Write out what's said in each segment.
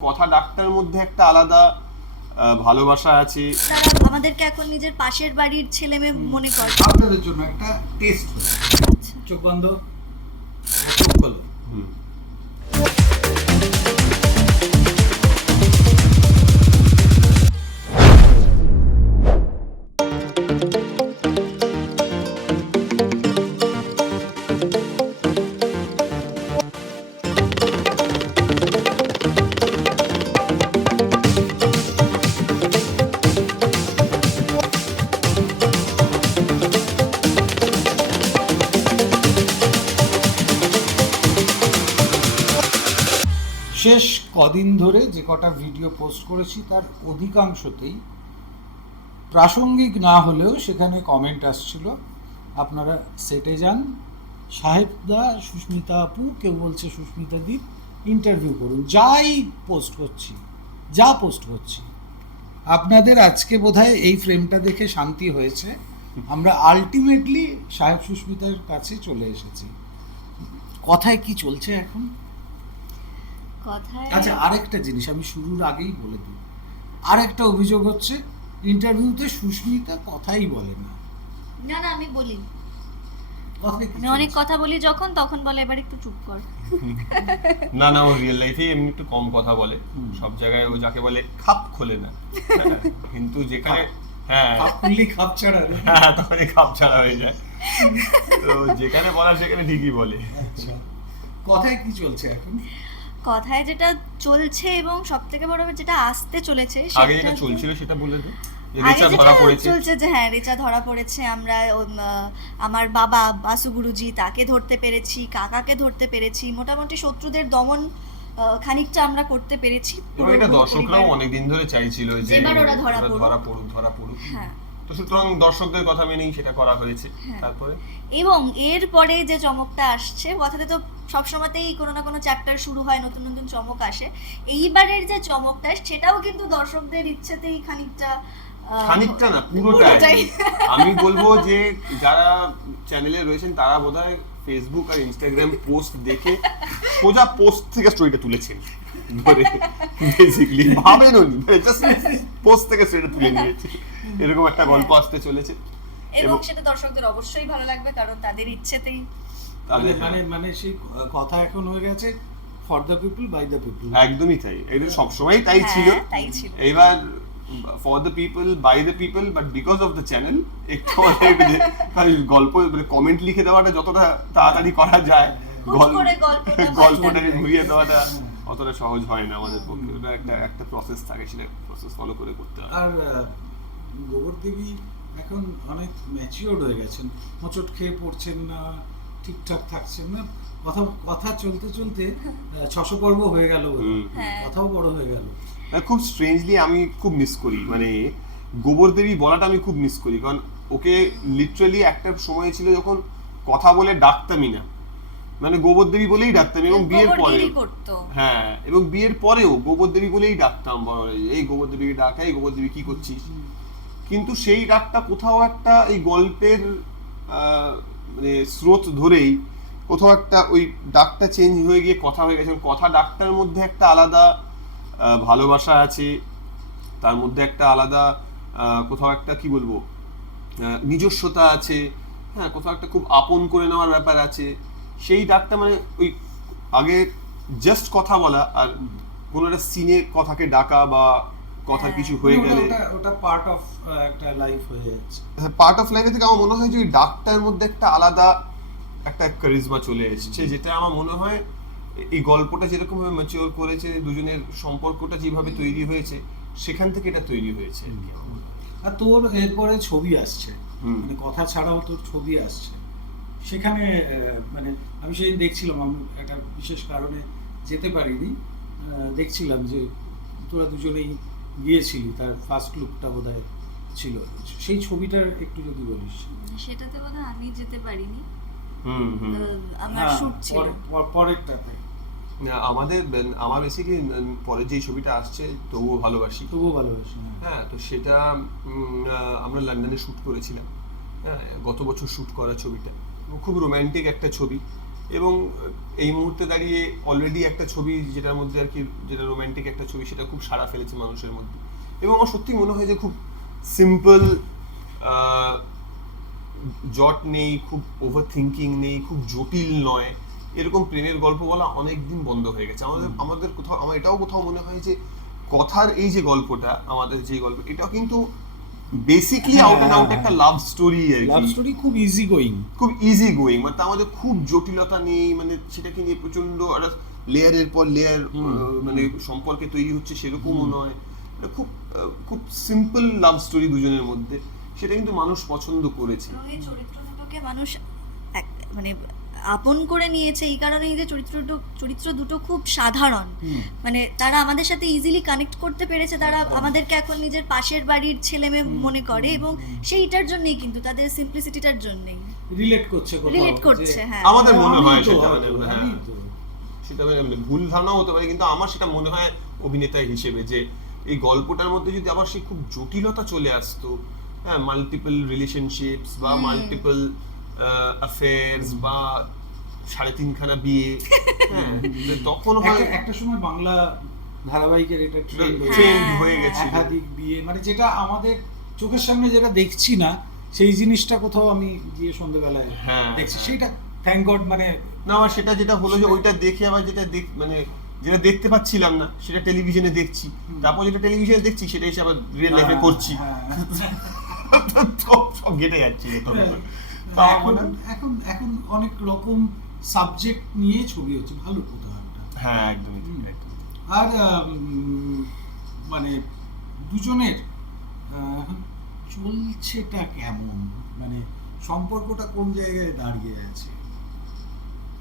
কথা ডাক্তার মধ্যে একটা আলাদা আহ, ভালোবাসা আছে। তারা আমাদেরকে এখন নিজের পাশের বাড়ির ছেলে মেয়ে মনে করে। আপনাদের জন্য একটা টেস্ট আচ্ছা। চোখ বন্ধ? চোখ খোলো। হুম। শেষ কদিন ধরে যে কটা ভিডিও পোস্ট করেছি, তার অধিকাংশতেই প্রাসঙ্গিক না হলেও সেখানে কমেন্ট আসছিল। আপনারা সেটে যান। সাহেবদা সুস্মিতা আপু, কেউ বলছে সুস্মিতা দি ইন্টারভিউ করুন। যাই পোস্ট করছি, যা পোস্ট করছি। আপনাদের আজকে বোধহয় এই ফ্রেমটা দেখে শান্তি হয়েছে। আমরা আলটিমেটলি সাহেব সুস্মিতার কাছে চলে এসেছি। কথায় কি চলছে এখন? কথায় আচ্ছা আরেকটা জিনিস আমি শুরুর আগেই বলে দিই। আরেকটা অভিযোগ হচ্ছে ইন্টারভিউতে সুস্মিতা কথাই বলে না। না না আমি বলি আমি অনেক কথা বলি যখন তখন বলে এবার একটু চুপ কর। না না ও রিয়েল লাইফে এমনি একটু কম কথা বলে। সব জায়গায় ও যাকে বলে খাপ খোলে না। হ্যাঁ, কিন্তু যেখানে হ্যাঁ। খাপ খুললেই খাপ ছাড়া হ্যাঁ তখনই খাপ ছাড়া হয়ে যায়। তো যেখানে বলার সেখানে ঠিকই বলে। আচ্ছা। কথায় কি চলছে এখন? কথায় যেটা চলছে এবং সব থেকে বড় ব্যাপার যেটা আসতে চলেছে আগে যেটা চলছিল সেটা বলে আগে যেটা চলছে যে হ্যাঁ রেচা ধরা পড়েছে আমরা আমার বাবা বাসু গুরুজি তাকে ধরতে পেরেছি কাকাকে ধরতে পেরেছি মোটামুটি শত্রুদের দমন খানিকটা আমরা করতে পেরেছি এটা দর্শকরাও অনেকদিন ধরে চাইছিল যে এবার ওরা। ধরা পড়ুক ধরা পড়ুক। হ্যাঁ। তো সুতরাং দর্শকদের কথা মেনেই সেটা করা হয়েছে। হ্যাঁ। তারপরে? এবং এরপরে যে চমকটা আসছে কথাতে তো সবসময়তেই কোনো না কোনো চ্যাপ্টার শুরু হয় নতুন নতুন চমক আসে। এইবারের যে চমকটা সেটাও কিন্তু দর্শকদের ইচ্ছেতেই খানিকটা খানিকটা না পুরোটাই। আমি বলব যে যারা চ্যানেলে রয়েছেন তারা বোধহয় ফেসবুক আর ইনস্টাগ্রাম পোস্ট দেখে সোজা পোস্ট থেকে স্টোরিটা তুলেছেন। ধরে বেসিক্যালি ভাবেন উনি জাস্ট পোস্ট থেকে স্টোরিটা তুলে নিয়েছে। এরকম একটা গল্প আসতে চলেছে। এবং সেটা দর্শকদের অবশ্যই ভালো লাগবে কারণ তাদের ইচ্ছেতেই। মানে তাদের মানে মানে সেই কথা এখন হয়ে গেছে for the people by the people একদমই তাই। এটা সবসময় তাই হ্যাঁ, ছিল তাই ছিল। এবার for the people by the people but because of the channel একটু গল্প মানে কমেন্ট লিখে দেওয়াটা যতটা তাড়াতাড়ি করা যায় গল্পটাকে। ঘুরিয়ে দেওয়াটা অতটা সহজ হয় না আমাদের পক্ষে। ওটা একটা একটা প্রসেস থাকে সেটা প্রসেস ফলো করে করতে হয়। আর গোবর দেবী এখন অনেক ম্যাচিওর্ড হয়ে গেছেন। মোচট খেয়ে পড়ছেন না ঠিকঠাক থাকছেন না কথা কথা চলতে চলতে ছশো পর্ব হয়ে গেল। হ্যাঁ। কথাও বড় হয়ে গেল। খুব স্ট্রেঞ্জলি আমি খুব মিস করি। মানে গোবর দেবী বলাটা আমি খুব মিস করি। কারণ ওকে লিটারালি একটা সময় ছিল যখন কথা বলে ডাকতামই না। মানে গোবর দেবী বলেই ডাকতাম এবং বিয়ের পরে হ্যাঁ এবং বিয়ের পরেও গোবর দেবী বলেই ডাকতাম। এই গোবর দেবীকে ডাক এই গোবর দেবী কি করছিস? কিন্তু সেই ডাকটা কোথাও একটা এই গল্পের মানে স্রোত ধরেই কোথাও একটা ওই ডাকটা চেঞ্জ হয়ে গিয়ে কথা হয়ে গেছে। কথা ডাকটার মধ্যে একটা আলাদা ভালোবাসা আছে। তার মধ্যে একটা আলাদা কোথাও একটা কি বলব নিজস্বতা আছে। হ্যাঁ কোথাও একটা খুব আপন করে নেওয়ার ব্যাপার আছে। সেই ডাকটা মানে ওই আগে জাস্ট কথা বলা আর কোনো একটা সিনে কথাকে ডাকা বা কথা। কিছু হয়ে গেলে ওটা- পার্ট অফ একটা লাইফ হয়ে যাচ্ছে। পার্ট অফ লাইফে থেকে আমার মনে হয় যে ওই ডাকটার মধ্যে একটা আলাদা একটা কারিজমা চলে এসেছে যেটা আমার মনে হয় এই গল্পটা যেরকম ভাবে ম্যাচিওর করেছে দুজনের সম্পর্কটা যেভাবে তৈরি হয়েছে সেখান থেকে এটা তৈরি হয়েছে আর মনে তোর এরপরে ছবি আসছে। মানে কথা ছাড়াও তোর ছবি আসছে। সেখানে মানে আমি সেদিন দেখছিলাম আমি একটা বিশেষ কারণে যেতে পারিনি। দেখছিলাম যে তোরা দুজনেই গিয়েছিলি তার ফার্স্ট লুকটা বোধ ছিল। সেই ছবিটার একটু যদি বলিস। সেটাতে বোধহয় আমি যেতে পারিনি। হুম হুম। আমার হ্যাঁ, শুট ছিল। পরেরটাতে না, আমাদের আমার বেসিক্যালি পরে যে ছবিটা আসছে তবুও ভালোবাসি। তবুও ভালোবাসি হ্যাঁ। হ্যাঁ তো সেটা আমরা লন্ডনে শ্যুট করেছিলাম। হ্যাঁ গত বছর শ্যুট করা ছবিটা। খুব রোম্যান্টিক একটা ছবি। এবং এই মুহূর্তে দাঁড়িয়ে অলরেডি একটা ছবি যেটার মধ্যে আর কি যেটা রোমান্টিক একটা ছবি সেটা খুব সাড়া ফেলেছে মানুষের মধ্যে। এবং আমার সত্যি মনে হয় যে খুব সিম্পল জট নেই খুব ওভার থিঙ্কিং নেই খুব জটিল নয়। এরকম প্রেমের গল্প বলা অনেক দিন বন্ধ হয়ে গেছে। আমাদের আমাদের কোথাও আমার এটাও কোথাও মনে হয় যে কথার এই যে গল্পটা আমাদের যে গল্প এটাও কিন্তু বেসিকলি হ্যাঁ, আউট অ্যান্ড আউট হ্যাঁ, একটা লাভ স্টোরি আর লাভ স্টোরি খুব ইজি গোয়িং খুব ইজি গোয়িং মানে তার মধ্যে খুব জটিলতা নেই মানে সেটাকে নিয়ে প্রচণ্ড একটা লেয়ারের পর লেয়ার মানে সম্পর্কে তৈরি হচ্ছে সেরকমও নয়। এটা খুব খুব সিম্পল লাভ স্টোরি দুজনের মধ্যে। সেটা কিন্তু মানুষ পছন্দ করেছে। এই চরিত্র দুটোকে মানুষ মানে আপন করে নিয়েছে এই কারণেই যে চরিত্র দুটো চরিত্র দুটো খুব সাধারণ। মানে তারা আমাদের সাথে ইজিলি কানেক্ট করতে পেরেছে তারা আমাদেরকে এখন নিজের পাশের বাড়ির ছেলে মেয়ে মনে করে এবং সেইটার জন্যই কিন্তু তাদের সিম্পলিসিটিটার জন্যই। রিলেট করছে রিলেট করছে হ্যাঁ। আমাদের মনে হয় সেটা মানে, হ্যাঁ। সেটা মানে মানে ভুল ধারণাও হতে পারে কিন্তু আমার সেটা মনে হয় অভিনেতা হিসেবে যে এই গল্পটার মধ্যে যদি আবার সেই খুব জটিলতা চলে আসতো হ্যাঁ মাল্টিপল রিলেশনশিপস বা। মাল্টিপল অ্যাফেয়ার্স বা সাড়ে তিনখানা বিয়ে। হ্যাঁ। তখন হয় একটা- সময় বাংলা ধারাবাহিকের এটা ট্রেন্ড হ্যাঁ। গেছে একাধিক বিয়ে। মানে যেটা আমাদের চোখের সামনে যেটা দেখছি না সেই জিনিসটা কোথাও আমি গিয়ে সন্ধ্যেবেলায় হ্যাঁ, দেখছি। সেটা থ্যাংক গড মানে না আমার সেটা যেটা হলো যে ওইটা দেখে আবার যেটা দেখ মানে যেটা দেখতে পাচ্ছিলাম না সেটা টেলিভিশনে দেখছি। তারপর যেটা টেলিভিশনে দেখছি সেটা এসে আবার রিয়েল লাইফে হ্যাঁ, করছি। হ্যাঁ। সব ঘেটে যাচ্ছে এখন এখন এখন অনেক রকম সাবজেক্ট নিয়ে ছবি হচ্ছে ভালো কোথাও হ্যাঁ একদমই। আর মানে দুজনের চলছেটা কেমন? মানে সম্পর্কটা কোন জায়গায় দাঁড়িয়ে আছে?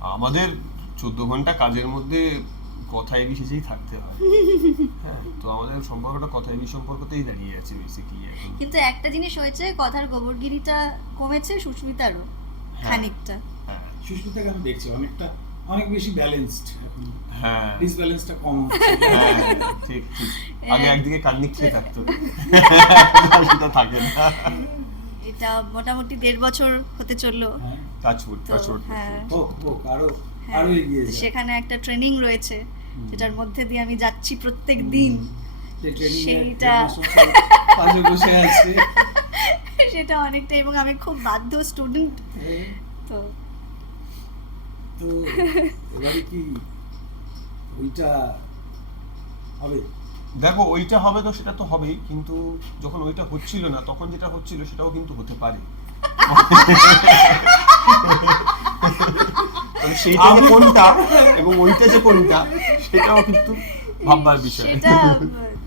আমাদের চোদ্দ ঘণ্টা কাজের মধ্যে কথায় বিশেষেই থাকতে হয়। হ্যাঁ তো আমাদের সম্পর্কটা কথায় বি সম্পর্কতেই দাঁড়িয়ে আছে বেসিক্যালি কিন্তু একটা জিনিস হয়েছে কথার গোবরগিরিটা কমেছে সুস্মিতারও হ্যাঁ। খানিকটা। হ্যাঁ। সুস্মিতাকে আমি দেখছি অনেকটা অনেক বেশি ব্যালেন্সড এখন। হ্যাঁ। ডিসব্যালেন্সটা কম হচ্ছে। হ্যাঁ, ঠিক ঠিক। আগে হ্যাঁ। একদিকে খেয়ে থাকতো। সেটা থাকে না। এটা মোটামুটি দেড় বছর হতে চলল। হ্যাঁ। টাচউড তো, টাচউড হ্যাঁ। হোক হোক আরও হ্যাঁ, আরও এগিয়ে সেখানে একটা ট্রেনিং রয়েছে। যেটার মধ্যে দিয়ে আমি যাচ্ছি প্রত্যেক দিন। সেইটা- পাশে বসে আছে। সেটা অনেকটা এবং আমি খুব বাধ্য স্টুডেন্ট তো তো এবারে কি ওইটা হবে? দেখো ওইটা হবে তো সেটা তো হবেই কিন্তু যখন ওইটা হচ্ছিল না তখন যেটা হচ্ছিল সেটাও কিন্তু হতে পারে। সেইটা যে আমি- কোনটা এবং ওইটা যে কোনটা সেটাও কিন্তু ভাববার বিষয়। সেটা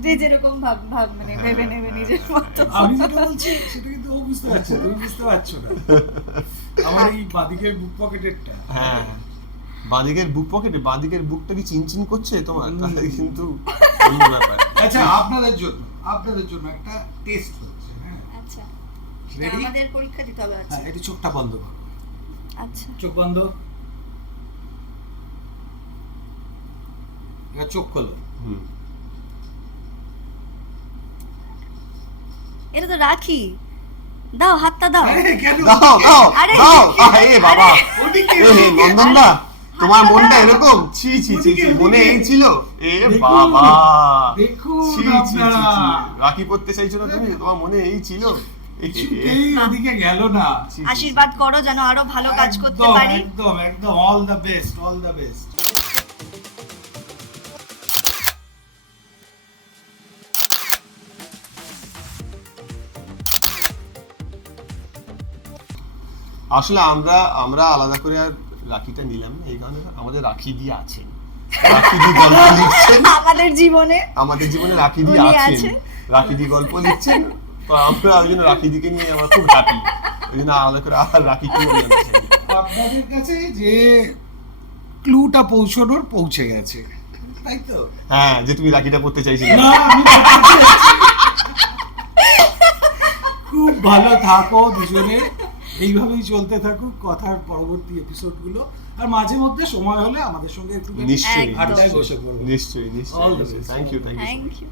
যে যেরকম ভাব ভাব মানে ভেবে নেবে নিজের মতো। আমি যেটা বলছি সেটা কিন্তু বুঝতে পারছে তুমি বুঝতে পারছ না। আমার এই বাদিকের বুক পকেটেরটা হ্যাঁ বাঁদিকের বুক পকেটে বাঁদিকের বুকটা কি চিনচিন করছে তোমার? তাহলে কিন্তু ব্যাপার। আচ্ছা আপনাদের জন্য আপনাদের জন্য একটা টেস্ট হচ্ছে হ্যাঁ। আচ্ছা Ready? আমাদের পরীক্ষা দিতে হবে আচ্ছা। হ্যাঁ একটু চোখটা বন্ধ করো। আচ্ছা। চোখ বন্ধ। এবার চোখ খোলো। হুম। এটা তো রাখি। দাও হাতটা দাও। দাও দাও আরে, দাও। এ বাবা। ওদিকে, এ হে, ওদিকে। তোমার মনটা এরকম? ছি ছি ছি ছি মনে এই ছিল? এ বাবা। ছি ছি রাখি পড়তে চাইছো না তুমি? তোমার মনে এই ছিল। আশীর্বাদ করো যেন আরও ভালো কাজ করতে পারি। একদম একদম। All the best all the best আসলে আমরা আমরা আলাদা করে আর রাখিটা নিলাম না এই কারণে আমাদের রাখি দিয়ে আছেন। রাখি দি গল্প লিখছেন। আমাদের জীবনে আমাদের জীবনে রাখি দি উনি আছেন। আছেন। রাখি দি গল্প লিখছেন। তো আমরা ওই জন্য রাখি দিকে নিয়ে আমরা খুব হ্যাপি ওই জন্য আলাদা করে আর রাখি কি আপনাদের কাছে যে ক্লুটা পৌঁছানোর পৌঁছে গেছে। তাই তো? হ্যাঁ যে তুমি রাখিটা পড়তে চাইছিলে। না। খুব ভালো থাকো দুজনে। এইভাবেই চলতে থাকুক কথার পরবর্তী এপিসোডগুলো আর মাঝে মধ্যে সময় হলে আমাদের সঙ্গে একটু নিশ্চয়ই একদম। আড্ডায় বসে পড়ব। নিশ্চয়ই নিশ্চয়ই থ্যাংক ইউ থ্যাংক ইউ